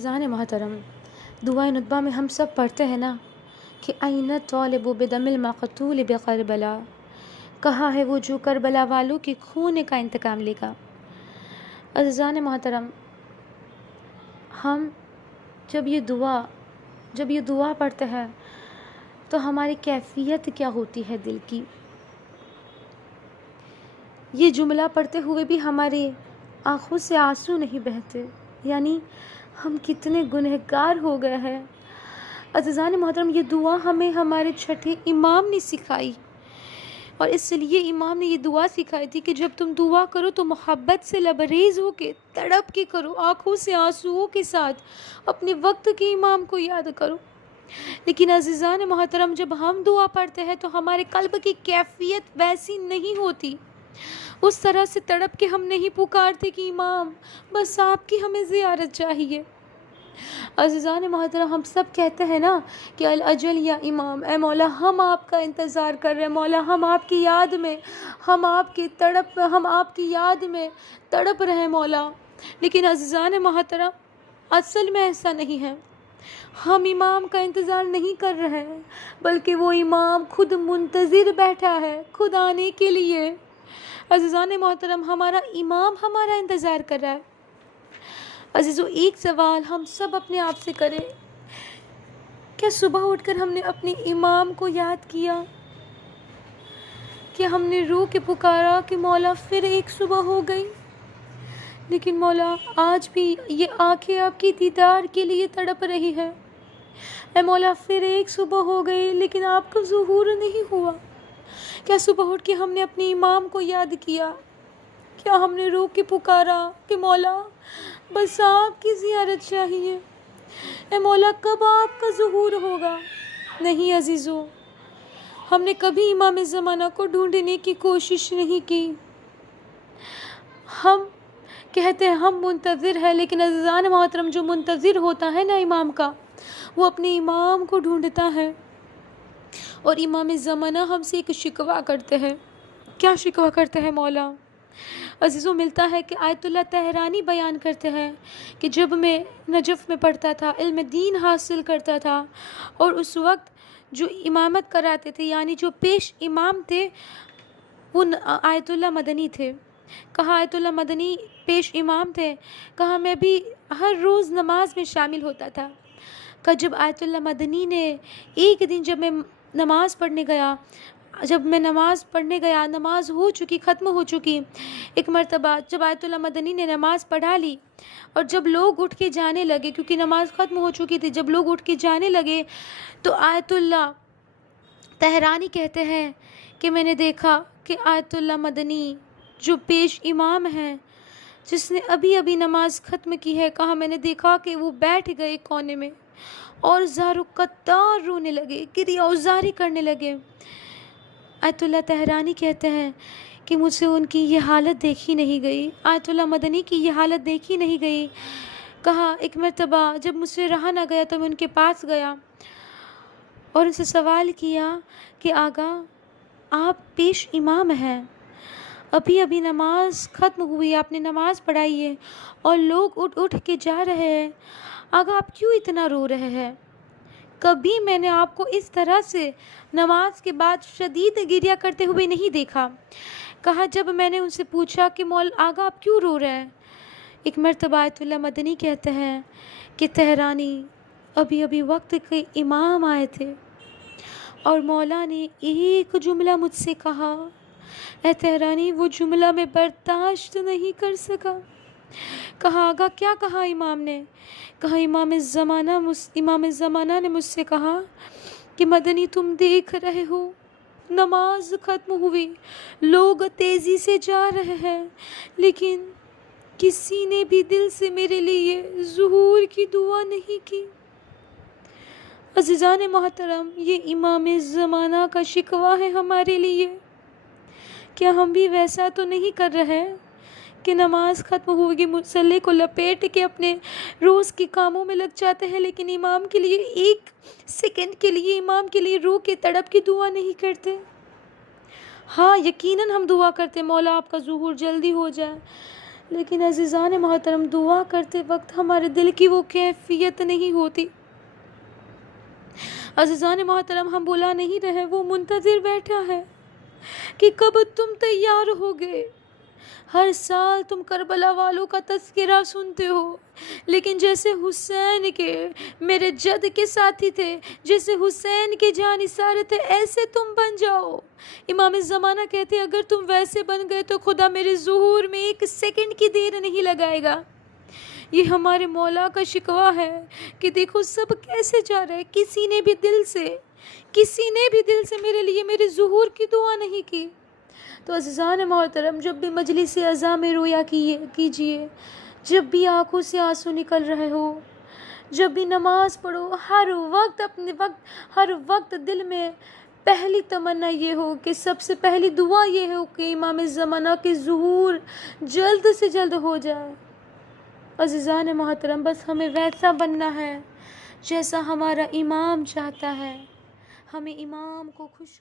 अज़ीज़ान मोहतरम, दुआए नुतबा में हम सब पढ़ते हैं ना कि अय्न तौलिबु बिदमिल मक़तूल बिकरबला, कहाँ है वो जो करबला वालों के खून का इंतकाम लेगा। अज़ीज़ान मोहतरम, हम जब ये दुआ पढ़ते हैं तो हमारी कैफ़ियत क्या होती है दिल की। ये जुमला पढ़ते हुए भी हमारे आँखों से आंसू नहीं बहते, यानी हम कितने गुनहगार हो गए हैं। अज़ीज़ान मोहतरम, ये दुआ हमें हमारे छठे इमाम ने सिखाई, और इसलिए इमाम ने ये दुआ सिखाई थी कि जब तुम दुआ करो तो मोहब्बत से लबरेज़ हो के तड़प के करो, आँखों से आंसुओं के साथ अपने वक्त के इमाम को याद करो। लेकिन अज़ीज़ान मोहतरम, जब हम दुआ पढ़ते हैं तो हमारे कल्ब की कैफ़ियत वैसी नहीं होती। उस तरह से तड़प के हम नहीं पुकारते कि इमाम बस आपकी हमें ज़ियारत चाहिए। अज़ीज़ान मोहतरम, हम सब कहते हैं ना कि अल अजल या इमाम, ए मौला हम आपका इंतज़ार कर रहे हैं, मौला हम आपकी याद में, हम आपकी याद में तड़प रहे हैं मौला। लेकिन अज़ीज़ान मोहतरम, असल में ऐसा नहीं है। हम इमाम का इंतज़ार नहीं कर रहे हैं, बल्कि वो इमाम खुद मुंतज़िर बैठा है, खुद आने के लिए। अज़ीज़ान मोहतरम, हमारा इमाम हमारा इंतज़ार कर रहा है। अज़ीज़ों, एक सवाल हम सब अपने आप से करें, क्या सुबह उठकर हमने अपने इमाम को याद किया? क्या हमने रो के पुकारा कि मौला फिर एक सुबह हो गई, लेकिन मौला आज भी ये आंखें आपकी दीदार के लिए तड़प रही है। ए मौला फिर एक सुबह हो गई, लेकिन आपका ज़ुहूर नहीं हुआ। क्या सुबह उठ के हमने अपने इमाम को याद किया? क्या हमने रो के पुकारा कि मौला बस आपकी ज़ियारत चाहिए। ए मौला कब आपका ज़ुहूर होगा? नहीं अज़ीज़ों, हमने कभी इमाम ज़माना को ढूंढने की कोशिश नहीं की। हम कहते हैं हम मुंतज़िर हैं, लेकिन अज़ीज़ान मोहतरम, जो मुंतज़िर होता है ना इमाम का, वो अपने इमाम को ढूंढता है। और इमाम ज़माना हमसे एक शिकवा करते हैं। क्या शिकवा करते हैं मौला? अज़ीज़ों, मिलता है कि आयतुल्लाह तहरानी बयान करते हैं कि जब मैं नजफ़ में पढ़ता था, इल्म दीन हासिल करता था, और उस वक्त जो इमामत कराते थे, यानी जो पेश इमाम थे, वो आयतुल्लाह मदनी थे। कहा आयतुल्लाह मदनी पेश इमाम थे, कहा मैं भी हर रोज़ नमाज में शामिल होता था। कहा जब आयतुल्लाह मदनी ने एक दिन जब मैं नमाज़ पढ़ने गया, नमाज हो चुकी, ख़त्म हो चुकी, एक मरतबा जब आयतुल्लाह मदनी ने नमाज़ पढ़ा ली और जब लोग उठ के जाने लगे, क्योंकि नमाज ख़त्म हो चुकी थी, जब लोग उठ के जाने लगे तो आयतुल्लाह तहरानी कहते हैं कि मैंने देखा कि आयतुल्लाह मदनी जो पेश इमाम हैं, जिसने अभी अभी नमाज ख़त्म की है, कहा मैंने देखा कि वो बैठ गए कोने में और ज़ारो कत्तार रोने लगे, गिरियाज़ारी करने लगे। आयतुल्लाह तहरानी कहते हैं कि मुझसे उनकी ये हालत देखी नहीं गई, आयतुल्लाह मदनी की ये हालत देखी नहीं गई। कहा एक मरतबा जब मुझसे रहा ना गया तो मैं उनके पास गया और उनसे सवाल किया कि आगा, आप पेश इमाम हैं, अभी अभी नमाज ख़त्म हुई, आपने नमाज़ पढ़ाई है और लोग उठ उठ के जा रहे हैं, आगा आप क्यों इतना रो रहे हैं? कभी मैंने आपको इस तरह से नमाज के बाद शदीद गिरिया करते हुए नहीं देखा। कहा जब मैंने उनसे पूछा कि मौल आगा आप क्यों रो रहे हैं? एक मरतबा आयतुल्लाह मदनी कहते हैं कि तहरानी अभी अभी वक्त के इमाम आए थे और मौला ने एक जुमला मुझसे कहा, ए तहरानी वो जुमला मैं बर्दाश्त नहीं कर सका। कहा आगा क्या कहा इमाम ने? कहा इमाम ज़माना ने मुझसे कहा कि मदनी तुम देख रहे हो नमाज ख़त्म हुई, लोग तेज़ी से जा रहे हैं, लेकिन किसी ने भी दिल से मेरे लिए ज़ुहूर की दुआ नहीं की। अज़ीज़ान मोहतरम, ये इमाम ज़माना का शिकवा है हमारे लिए। क्या हम भी वैसा तो नहीं कर रहे हैं कि नमाज ख़त्म होगी, मुसल्ले को लपेट के अपने रोज़ के कामों में लग जाते हैं, लेकिन इमाम के लिए एक सेकंड के लिए, इमाम के लिए रो के तड़प की दुआ नहीं करते। हाँ, यकीनन हम दुआ करते मौला आपका ज़ुहूर जल्दी हो जाए, लेकिन अज़ीज़ान मोहतरम, दुआ करते वक्त हमारे दिल की वो कैफियत नहीं होती। अज़ीज़ान मोहतरम, हम बुला नहीं रहे, वो मुंतज़िर बैठा है कि कब तुम तैयार होगे। हर साल तुम करबला वालों का तज़किरा सुनते हो, लेकिन जैसे हुसैन के, मेरे जद के साथी थे, जैसे हुसैन के जानिसार थे, ऐसे तुम बन जाओ। इमाम ज़माना कहते अगर तुम वैसे बन गए तो खुदा मेरे ज़ुहूर में 1 सेकंड की देर नहीं लगाएगा। ये हमारे मौला का शिकवा है कि देखो सब कैसे जा रहे हैं, किसी ने भी दिल से मेरे लिए, मेरे ज़ुहूर की दुआ नहीं की। तो अज़ीज़ान मोहतरम, जब भी मजलिस अज़ा में रोया कीजिए, जब भी आँखों से आंसू निकल रहे हो, जब भी नमाज़ पढ़ो, हर वक्त दिल में पहली तमन्ना ये हो कि सबसे पहली दुआ ये हो कि इमाम ज़माना के ज़ुहूर जल्द से जल्द हो जाए। अज़ीज़ान मोहतरम, बस हमें वैसा बनना है जैसा हमारा इमाम चाहता है। हमें इमाम को खुश